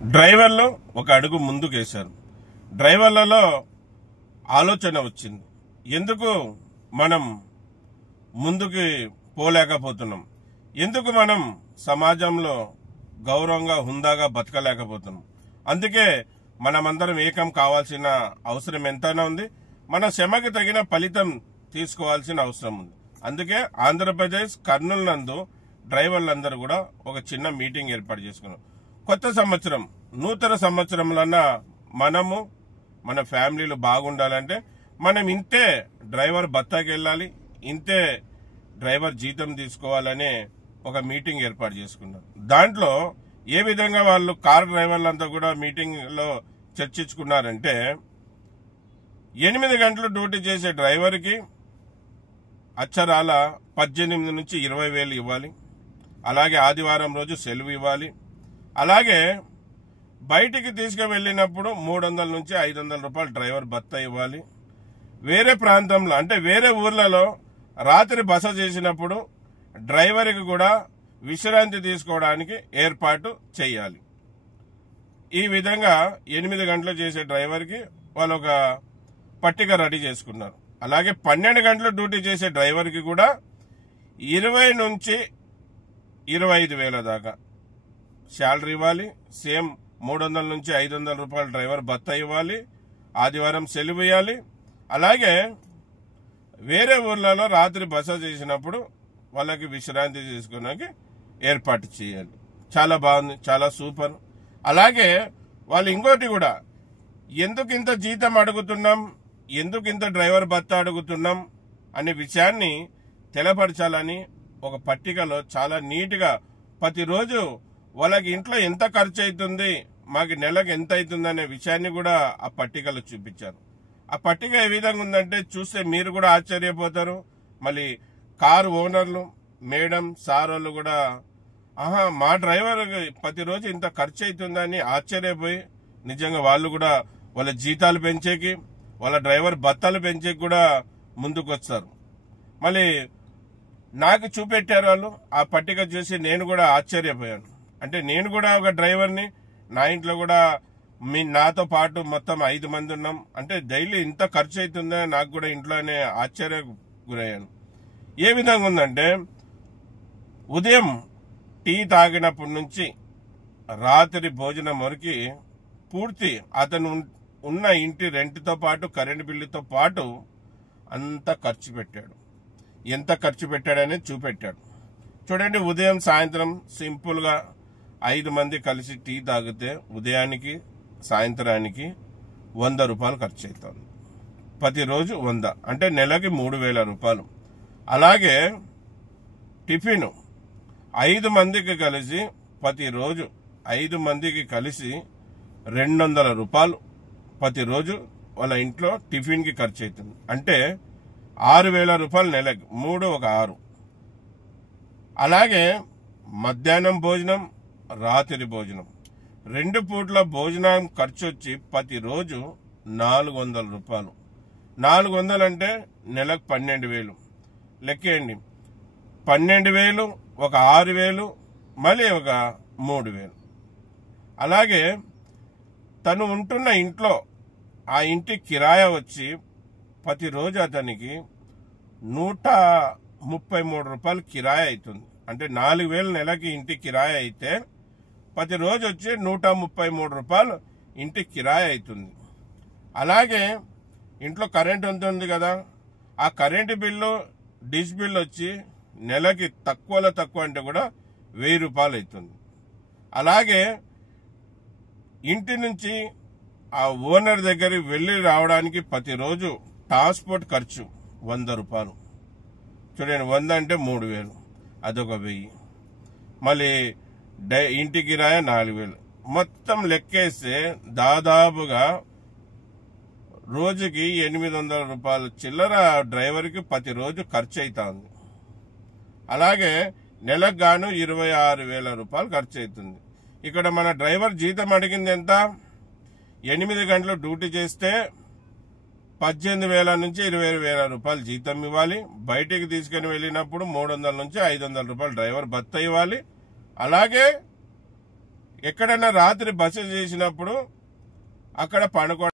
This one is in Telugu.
డ్రైవర్లు ఒక అడుగు ముందుకేశారు. డ్రైవర్లలో ఆలోచన వచ్చింది, ఎందుకు మనం ముందుకు పోలేకపోతున్నాం, ఎందుకు మనం సమాజంలో గౌరవంగా హుందాగా బతకలేకపోతున్నాం. అందుకే మనమందరం ఏకం కావాల్సిన అవసరం ఎంతైనా ఉంది. మన శ్రమకి తగిన ఫలితం తీసుకోవాల్సిన అవసరం ఉంది. అందుకే ఆంధ్రప్రదేశ్ కర్నూలు నందు డ్రైవర్లందరూ కూడా ఒక చిన్న మీటింగ్ ఏర్పాటు చేసుకున్నాం. కొత్త సంవత్సరం, నూతన సంవత్సరంలో మనము మన ఫ్యామిలీలు బాగుండాలంటే మనం ఇంతే డ్రైవర్ భత్తాకి వెళ్ళాలి, ఇంతే డ్రైవర్ జీతం తీసుకోవాలనే ఒక మీటింగ్ ఏర్పాటు చేసుకున్నాం. దాంట్లో ఏ విధంగా వాళ్ళు కార్ డ్రైవర్లంతా కూడా మీటింగ్ లో చర్చించుకున్నారంటే 8 గంటలు డ్యూటీ చేసే డ్రైవర్కి అచ్చరాల 18 నుంచి 20 వేలు ఇవ్వాలి. అలాగే ఆదివారం రోజు సెలవు ఇవ్వాలి. అలాగే బయటికి తీసుకువెళ్ళినప్పుడు 300 నుంచి 500 రూపాయలు డ్రైవర్ భత్తా ఇవ్వాలి. వేరే ప్రాంతంలో అంటే వేరే ఊర్లలో రాత్రి బస చేసినప్పుడు డ్రైవర్కి కూడా విశ్రాంతి తీసుకోవడానికి ఏర్పాటు చేయాలి. ఈ విధంగా 8 గంటలు చేసే డ్రైవర్కి వాళ్ళు ఒక పట్టిక రెడీ చేసుకున్నారు. అలాగే 12 గంటలు డ్యూటీ చేసే డ్రైవర్కి కూడా 20 నుంచి 25 వేల దాకా శాలరీ ఇవ్వాలి. సేమ్ 300 నుంచి 500 రూపాయలు డ్రైవర్ భత్తా ఇవ్వాలి. ఆదివారం సెలవు ఇవ్వాలి. అలాగే వేరే ఊర్లలో రాత్రి బస చేసినప్పుడు వాళ్ళకి విశ్రాంతి తీసుకోవడానికి ఏర్పాటు చేయాలి. చాలా బాగుంది, చాలా సూపర్. అలాగే వాళ్ళు ఇంకోటి కూడా, ఎందుకు ఇంత జీతం అడుగుతున్నాం, ఎందుకు ఇంత డ్రైవర్ భత్తా అడుగుతున్నాం అనే విషయాన్ని తెలపరచాలని ఒక పట్టికలో చాలా నీట్గా ప్రతిరోజు వాళ్ళకి ఇంట్లో ఎంత ఖర్చు అవుతుంది, మాకు నెలకు ఎంత అవుతుంది అనే విషయాన్ని కూడా ఆ పట్టికలో చూపించారు. ఆ పట్టిక ఏ విధంగా ఉందంటే చూస్తే మీరు కూడా ఆశ్చర్యపోతారు. మళ్ళీ కారు ఓనర్లు, మేడం, సార్ వాళ్ళు కూడా మా డ్రైవర్ ప్రతిరోజు ఇంత ఖర్చు అవుతుందని ఆశ్చర్యపోయి నిజంగా వాళ్ళు కూడా వాళ్ళ జీతాలు పెంచేకి, వాళ్ళ డ్రైవర్ భత్తాలు పెంచేకి కూడా ముందుకు వస్తారు. మళ్ళీ నాకు చూపెట్టారు వాళ్ళు. ఆ పట్టిక చూసి నేను కూడా ఆశ్చర్యపోయాను. అంటే నేను కూడా ఒక డ్రైవర్ని, నా ఇంట్లో కూడా నాతో పాటు మొత్తం 5 మంది ఉన్నాం. అంటే డైలీ ఇంత ఖర్చు అవుతుందా నాకు కూడా ఇంట్లోనే ఆశ్చర్య గురయ్యాను. ఏ విధంగా ఉందంటే ఉదయం టీ తాగినప్పటి నుంచి రాత్రి భోజనం వరకు పూర్తి అతను ఉన్న ఇంటి రెంట్తో పాటు కరెంటు బిల్లుతో పాటు అంత ఖర్చు పెట్టాడు. ఎంత ఖర్చు పెట్టాడనేది చూపెట్టాడు. చూడండి, ఉదయం సాయంత్రం సింపుల్గా 5 మంది కలిసి టీ తాగితే ఉదయానికి సాయంత్రానికి 100 రూపాయలు ఖర్చు అవుతుంది. ప్రతిరోజు 100 అంటే నెలకి 3,000 రూపాయలు. అలాగే టిఫిన్ 5 మందికి కలిసి ప్రతిరోజు 5 మందికి కలిసి 200 రూపాయలు ప్రతిరోజు వాళ్ళ ఇంట్లో టిఫిన్కి ఖర్చు అవుతుంది. అంటే 6,000 రూపాయలు నెలకి, 3 ఒక 6. అలాగే మధ్యాహ్నం భోజనం, రాత్రి భోజనం, 2 పూట్ల భోజనం ఖర్చు వచ్చి ప్రతిరోజు 400 రూపాయలు. 400 అంటే నెలకు 12,000 లెక్కేయండి. 12,000 ఒక 6,000 మళ్ళీ ఒక 3,000. అలాగే తను ఉంటున్న ఇంట్లో ఆ ఇంటి కిరాయి వచ్చి ప్రతిరోజు అతనికి 133 రూపాయలు కిరాయి అవుతుంది. అంటే 4,000 నెలకి ఇంటి కిరాయి అయితే ప్రతిరోజు వచ్చి 133 రూపాయలు ఇంటి కిరాయి అవుతుంది. అలాగే ఇంట్లో కరెంట్ ఉంటుంది కదా, ఆ కరెంటు బిల్లు, డిష్ బిల్లు వచ్చి నెలకి తక్కువలో తక్కువ అంటే కూడా 1,000 రూపాయలు అవుతుంది. అలాగే ఇంటి నుంచి ఆ ఓనర్ దగ్గరికి వెళ్ళి రావడానికి ప్రతిరోజు ట్రాన్స్పోర్ట్ ఖర్చు 100 రూపాయలు. చూడండి, 100 అంటే 3,000, అదొక 1,000. మళ్ళీ ఇంటి కిరాయి 4,000. మొత్తం లెక్కేస్తే దాదాపుగా రోజుకి 800 రూపాయలు చిల్లర డ్రైవర్కి ప్రతిరోజు ఖర్చు అవుతుంది. అలాగే నెలకు గాను 26,000 రూపాయలు ఖర్చు అవుతుంది. ఇక్కడ మన డ్రైవర్ జీతం అడిగింది ఎంత? 8 గంటలు డ్యూటీ చేస్తే 18,000 నుంచి 20,000 రూపాయలు జీతం ఇవ్వాలి. బయటికి తీసుకుని వెళ్ళినప్పుడు 300 నుంచి 500 రూపాయలు డ్రైవర్ భత్తా ఇవ్వాలి. అలాగే ఎక్కడైనా రాత్రి బస చేసినప్పుడు అక్కడ పడుకో